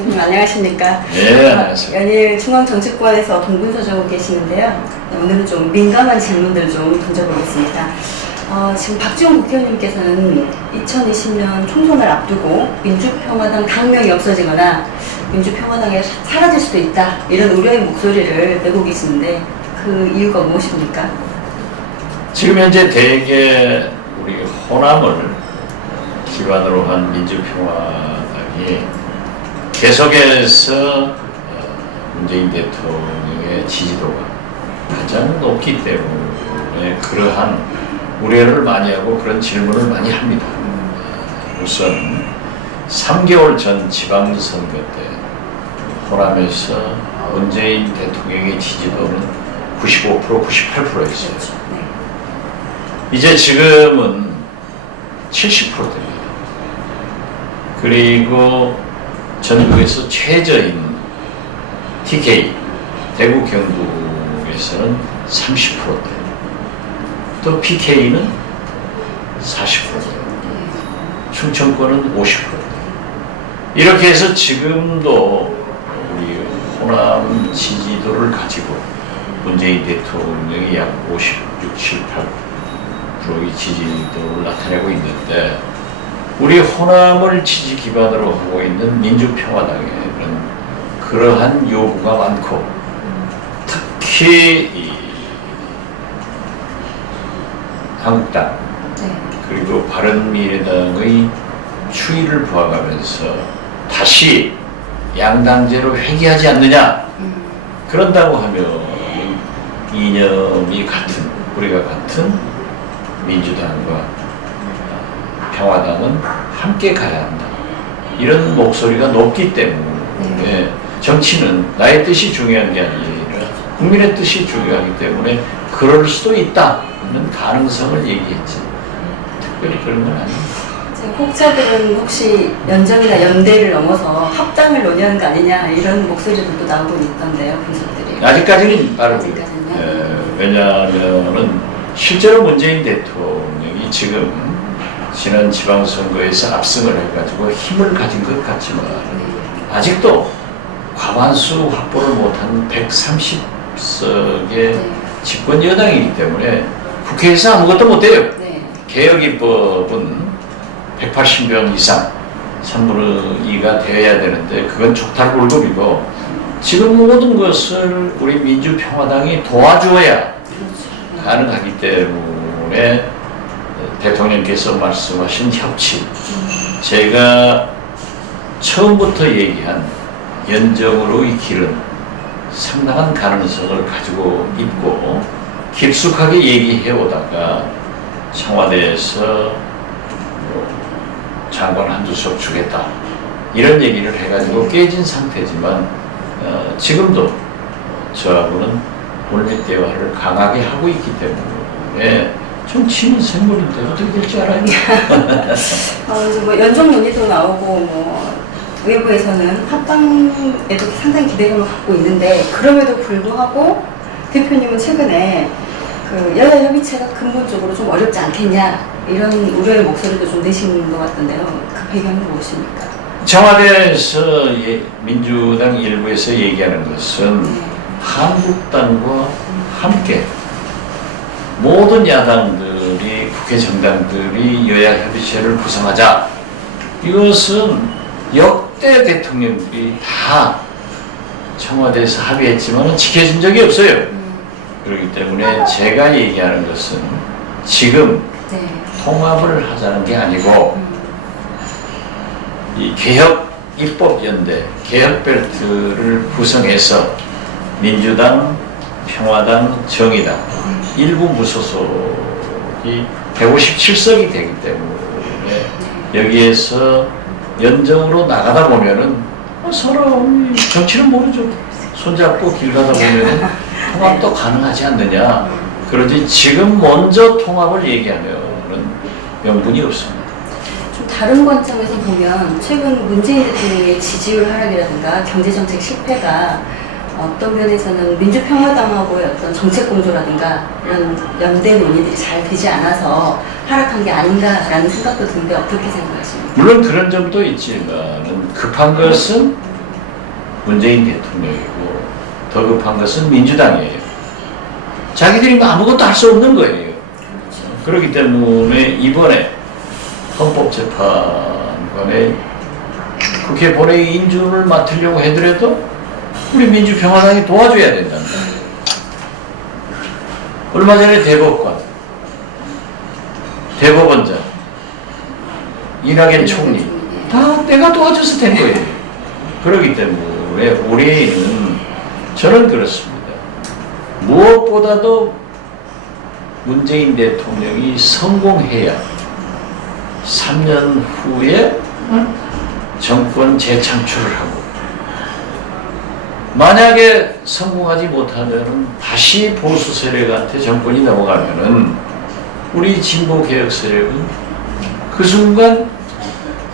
안녕하십니까? 네, 안녕하세요. 연일 중앙정치권에서 동분서주하고 계시는데요. 오늘은 좀 민감한 질문들을 좀 던져보겠습니다. 지금 박지원 국회의원님께서는 2020년 총선을 앞두고 민주평화당 당명이 없어지거나 민주평화당이 사라질 수도 있다, 이런 우려의 목소리를 내고 계시는데 그 이유가 무엇입니까? 지금 현재 대개 우리 호남을 기반으로 한 민주평화당이 계속해서 문재인 대통령의 지지도가 가장 높기 때문에 그러한 우려를 많이 하고 그런 질문을 많이 합니다. 우선 3개월 전 지방선거 때 호남에서 문재인 대통령의 지지도는 95%, 98%였어요. 이제 지금은 70%입니다. 그리고 전국에서 최저인 TK, 대구 경북에서는 30%대, 또 PK는 40%대, 충청권은 50%대. 이렇게 해서 지금도 우리 호남 지지도를 가지고 문재인 대통령이 약 56, 7, 8%의 지지도를 나타내고 있는데, 우리 호남을 지지 기반으로 하고 있는 민주평화당에는 그러한 요구가 많고, 특히 이 한국당 그리고 바른미래당의 추이를 보아가면서 다시 양당제로 회귀하지 않느냐, 그런다고 하면 이념이 같은, 우리가 같은 민주당과 평화당은 함께 가야 한다, 이런 목소리가 높기 때문에 정치는 나의 뜻이 중요한 게 아니라 국민의 뜻이 중요하기 때문에 그럴 수도 있다는 가능성을 얘기했지, 특별히 그런 건 아닙니다. 혹자들은 혹시 연정이나 연대를 넘어서 합당을 논의하는 거 아니냐, 이런 목소리들도 나오고 있던데요, 분석들이. 아직까지는 빠르고요. 왜냐하면은 실제로 문재인 대통령이 지금 지난 지방선거에서 압승을 해가지고 힘을 가진 것 같지만 아직도 과반수 확보를 못한 130석의 집권 여당이기 때문에 국회에서 아무것도 못해요. 개혁입법은 180명 이상 3분의 2가 되어야 되는데 그건 촉탈골급이고, 지금 모든 것을 우리 민주평화당이 도와주어야 가능하기 때문에 대통령께서 말씀하신 협치, 제가 처음부터 얘기한 연정으로의 길은 상당한 가능성을 가지고 있고, 깊숙하게 얘기해 오다가 청와대에서 장관 한두 석 주겠다, 이런 얘기를 해가지고 깨진 상태지만 지금도 저하고는 물밑 대화를 강하게 하고 있기 때문에 정치는 생물인데 어떻게 될 줄 알아요? 뭐 연정 논의도 나오고, 뭐 외부에서는 합당에도 상당히 기대감을 갖고 있는데, 그럼에도 불구하고 대표님은 최근에 그 여야 협의체가 근본적으로 좀 어렵지 않겠냐, 이런 우려의 목소리도 좀 내신 것 같던데요. 그 배경은 무엇입니까? 청와대에서 민주당 일부에서 얘기하는 것은 한국당과 함께 모든 야당들이, 국회 정당들이 여야 협의체를 구성하자. 이것은 역대 대통령들이 다 청와대에서 합의했지만 지켜진 적이 없어요. 그렇기 때문에 제가 얘기하는 것은 지금 통합을 하자는 게 아니고, 이 개혁 입법연대, 개혁벨트를 구성해서 민주당, 평화당, 정의당 일부 무소속이 157석이 되기 때문에 여기에서 연정으로 나가다 보면은 서로 정치는 모르죠. 손잡고 길 가다 보면은 통합도 가능하지 않느냐. 그러지 지금 먼저 통합을 얘기하면은 명분이 없습니다. 좀 다른 관점에서 보면 최근 문재인 대통령의 지지율 하락이라든가 경제정책 실패가 어떤 면에서는 민주평화당하고의 어떤 정책공조라든가 이런 연대 논의들이 잘 되지 않아서 하락한 게 아닌가라는 생각도 드는데 어떻게 생각하십니까? 물론 그런 점도 있지만 급한 것은 문재인 대통령이고 더 급한 것은 민주당이에요. 자기들이 뭐 아무것도 할 수 없는 거예요. 그렇기 때문에 이번에 헌법재판관에 국회 본회의 인준을 맡으려고 하더라도 우리 민주평화당이 도와줘야 된다는 거예요. 얼마 전에 대법관, 대법원장, 이낙연 총리 다 내가 도와줘서 된 거예요. 그렇기 때문에 올해는 저는 그렇습니다. 무엇보다도 문재인 대통령이 성공해야 3년 후에 정권 재창출을 하고, 만약에 성공하지 못하면 다시 보수 세력한테 정권이 넘어가면은 우리 진보 개혁 세력은 그 순간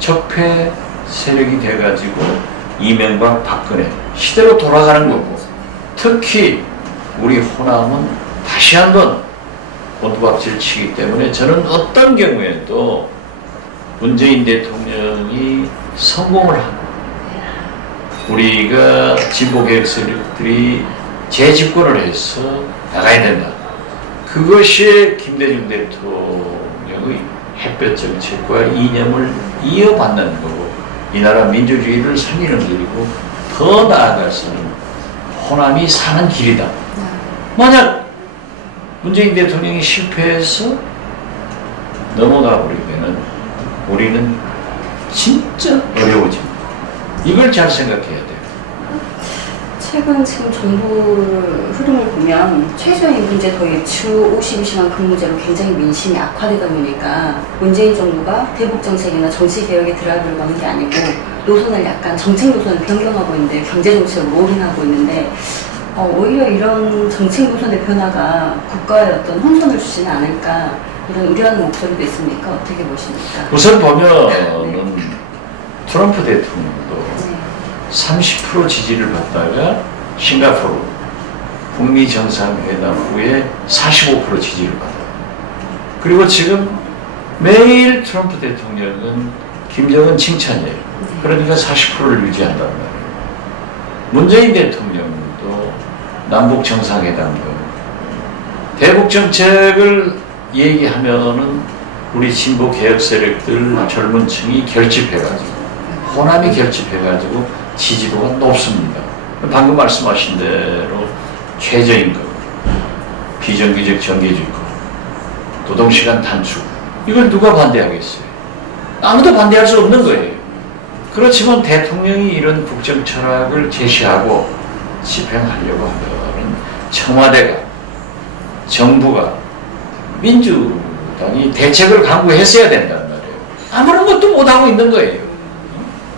적폐 세력이 돼가지고 이명박 박근혜 시대로 돌아가는 거고, 특히 우리 호남은 다시 한번 본두박질 치기 때문에 저는 어떤 경우에도 문재인 대통령이 성공을 하고 우리가 진보개혁 세력들이 재집권을 해서 나가야 된다. 그것이 김대중 대통령의 햇볕 정책과 이념을 이어받는 거고, 이 나라 민주주의를 살리는 길이고, 더 나아가서는 호남이 사는 길이다. 만약 문재인 대통령이 실패해서 넘어가 버리면은 우리는 진짜 어려워집니다. 이걸 잘 생각해야 돼요. 최근 지금 정부 흐름을 보면 최저임금제 도입, 주 52시간 근무제로 굉장히 민심이 악화되다 보니까 문재인 정부가 대북 정책이나 정치 개혁에 드라이브를 거는 게 아니고 노선을 약간 정책 노선을 변경하고 있는데, 경제 정책으로 올인하고 있는데, 오히려 이런 정책 노선의 변화가 국가에 어떤 혼선을 주지는 않을까, 이런 우려하는 목소리도 있습니까? 어떻게 보십니까? 우선 보면은 트럼프 대통령도 30% 지지를 받다가 싱가포르 북미 정상회담 후에 45% 지지를 받아요. 그리고 지금 매일 트럼프 대통령은 김정은 칭찬이에요. 그러니까 40%를 유지한단 말이에요. 문재인 대통령도 남북 정상회담도 대북 정책을 얘기하면은 우리 진보 개혁 세력들 젊은 층이 결집해가지고, 호남이 결집해가지고 지지도가 높습니다. 방금 말씀하신 대로 최저임금, 비정규직 정규직금, 노동시간 단축, 이걸 누가 반대하겠어요? 아무도 반대할 수 없는 거예요. 그렇지만 대통령이 이런 국정 철학을 제시하고 집행하려고 하면 청와대가, 정부가, 민주당이 대책을 강구했어야 된단 말이에요. 아무런 것도 못하고 있는 거예요.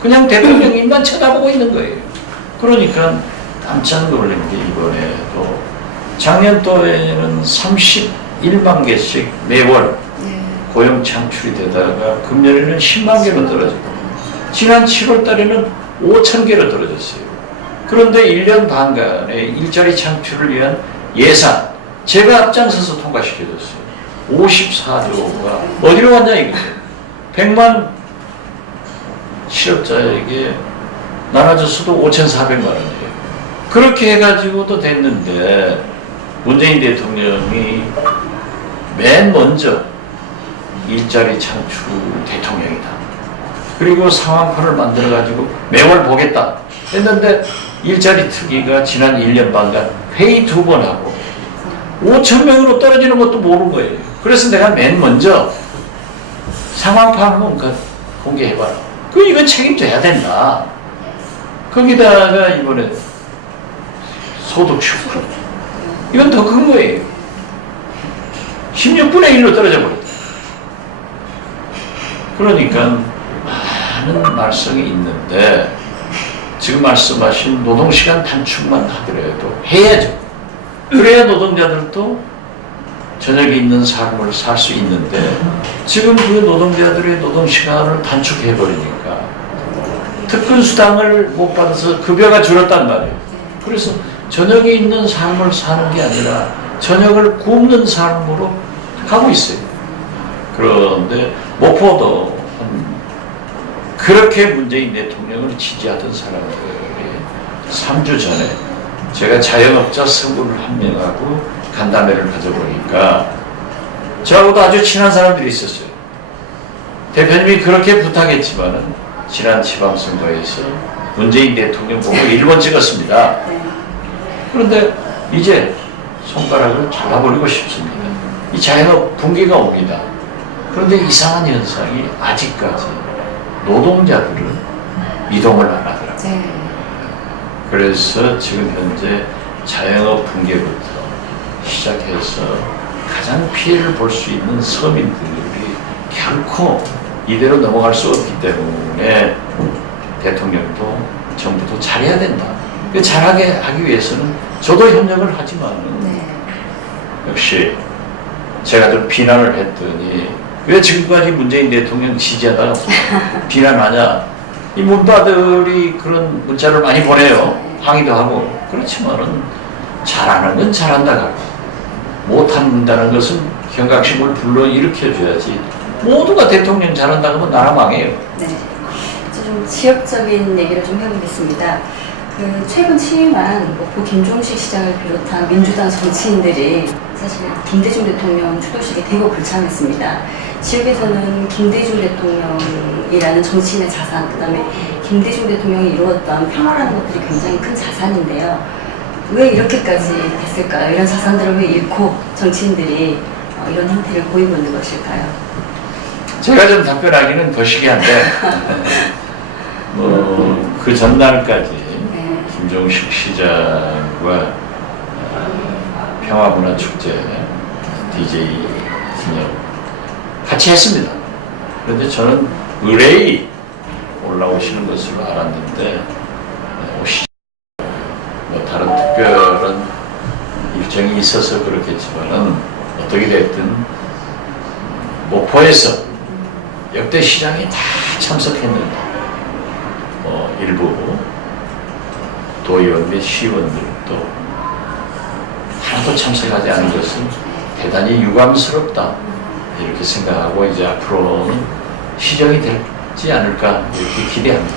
그냥 대통령 입만 쳐다보고 있는 거예요. 그러니까 깜짝 놀란 게, 이번에도 작년도에는 31만 개씩 매월 고용 창출이 되다가 금년에는 10만 개로 떨어지고, 지난 7월 달에는 5천 개로 떨어졌어요. 그런데 1년 반간의 일자리 창출을 위한 예산, 제가 앞장서서 통과시켜줬어요. 54조가 어디로 갔냐 이거예요. 100만 실업자에게 나눠줬어도 5,400만 원이에요. 그렇게 해가지고도 됐는데, 문재인 대통령이 맨 먼저 일자리 창출 대통령이다. 그리고 상황표를 만들어가지고 매월 보겠다 했는데, 일자리 특위가 지난 1년 반간 회의 2번 하고 5,000명으로 떨어지는 것도 모르는 거예요. 그래서 내가 맨 먼저 상황표 한번 공개해봐라. 이건 책임져야 된다. 거기다가 이번에 소득 슈퍼, 이건 더 큰 거예요. 16분의 1로 떨어져 버렸다. 그러니까 많은 말썽이 있는데, 지금 말씀하신 노동시간 단축만 하더라도 해야죠. 그래야 노동자들도 저녁에 있는 삶을 살 수 있는데, 지금 그 노동자들의 노동시간을 단축해버리니까 특근수당을 못 받아서 급여가 줄었단 말이에요. 그래서 저녁에 있는 삶을 사는 게 아니라 저녁을 굶는 삶으로 가고 있어요. 그런데 목포도 그렇게 문재인 대통령을 지지하던 사람들이 3주 전에 제가 자영업자 서구를 한 명하고 간담회를 가져보니까 저하고도 아주 친한 사람들이 있었어요. 대표님이 그렇게 부탁했지만은 지난 지방선거에서 문재인 대통령 보고 1번 찍었습니다. 네. 그런데 이제 손가락을 잘라버리고 싶습니다. 이 자영업 붕괴가 옵니다. 그런데 이상한 현상이 아직까지 노동자들은 이동을 안 하더라고요. 네. 그래서 지금 현재 자영업 붕괴부터 시작해서 가장 피해를 볼 수 있는 서민들이 결코 이대로 넘어갈 수 없기 때문에 대통령도 정부도 잘해야 된다. 잘하게 하기 위해서는 저도 협력을 하지만 네. 역시 제가 좀 비난을 했더니 왜 지금까지 문재인 대통령 지지하다가 비난하냐. 이 문바들이 그런 문자를 많이 보내요. 항의도 하고. 그렇지만은 잘하는 건 잘한다 하고 못한다는 것은 경각심을 불러일으켜줘야지. 모두가 대통령 잘한다 하면 나라 망해요. 네. 좀 지역적인 얘기를 좀 해보겠습니다. 최근 취임한 목포 김종식 시장을 비롯한 민주당 정치인들이 사실 김대중 대통령 추도식에 대거 불참했습니다. 지역에서는 김대중 대통령이라는 정치인의 자산, 그다음에 김대중 대통령이 이루었던 평화라는 것들이 굉장히 큰 자산인데요. 왜 이렇게까지 됐을까요? 이런 자산들을 왜 잃고 정치인들이 이런 행태를 보이고 있는 것일까요? 제가 좀 답변하기는 거시기한데 그 전날까지 네. 김종식 시장과 평화문화축제 DJ 기념 같이 했습니다. 그런데 저는 의뢰이 올라오시는 것으로 알았는데 오시지 뭐 다른 특별한 일정이 있어서 그렇겠지만은 어떻게 됐든 목포에서 역대 시장이 다 참석했는데 일부 도의원 및 시의원들도 하나도 참석하지 않은 것은 대단히 유감스럽다 이렇게 생각하고 이제 앞으로는 시정이 되지 않을까 이렇게 기대합니다.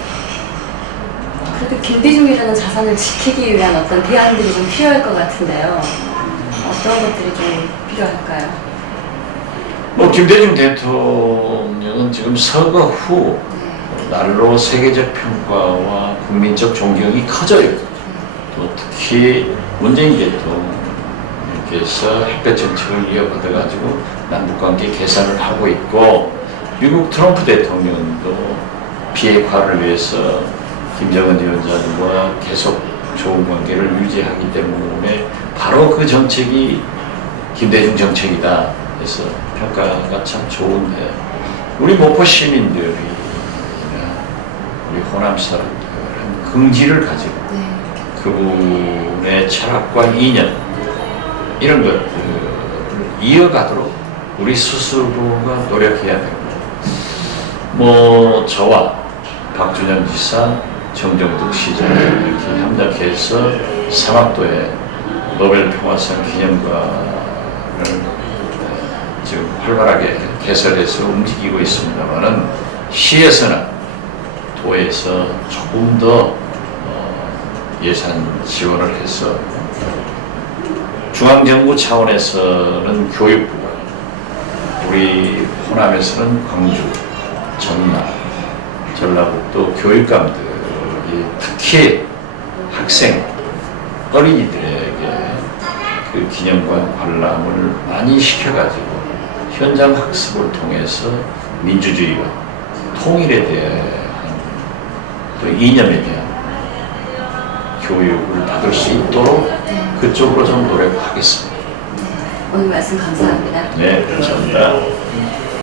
그래도 김대중이라는 자산을 지키기 위한 어떤 대안들이 좀 필요할 것 같은데요. 어떤 것들이 좀 필요할까요? 김대중 대통령은 지금 선거 후 날로 세계적 평가와 국민적 존경이 커져요. 또 특히 문재인 대통령께서 햇볕 정책을 이어받아가지고 남북관계 개선을 하고 있고 미국 트럼프 대통령도 비핵화를 위해서 김정은 위원장과 계속 좋은 관계를 유지하기 때문에 바로 그 정책이 김대중 정책이다 해서 평가가 참 좋은데 우리 목포 시민들이 우리 호남 사람들은 긍지를 가지고 그분의 철학과 이념 이런 것들을 이어가도록 우리 스스로가 노력해야 되고 저와 박준영 지사, 정정득 시장 이렇게 협력해서 삼학도에 노벨 평화상 기념관을 지금 활발하게 개설해서 움직이고 있습니다만은 시에서는 도에서 조금 더 예산 지원을 해서 중앙정부 차원에서는 교육부가 우리 호남에서는 광주, 전남, 전라북도 교육감들이 특히 학생, 어린이들에게 그 기념관 관람을 많이 시켜가지고 현장 학습을 통해서 민주주의와 통일에 대한 또 이념에 대한 교육을 받을 수 있도록 그쪽으로 좀 노력하겠습니다. 오늘 말씀 감사합니다. 네, 감사합니다.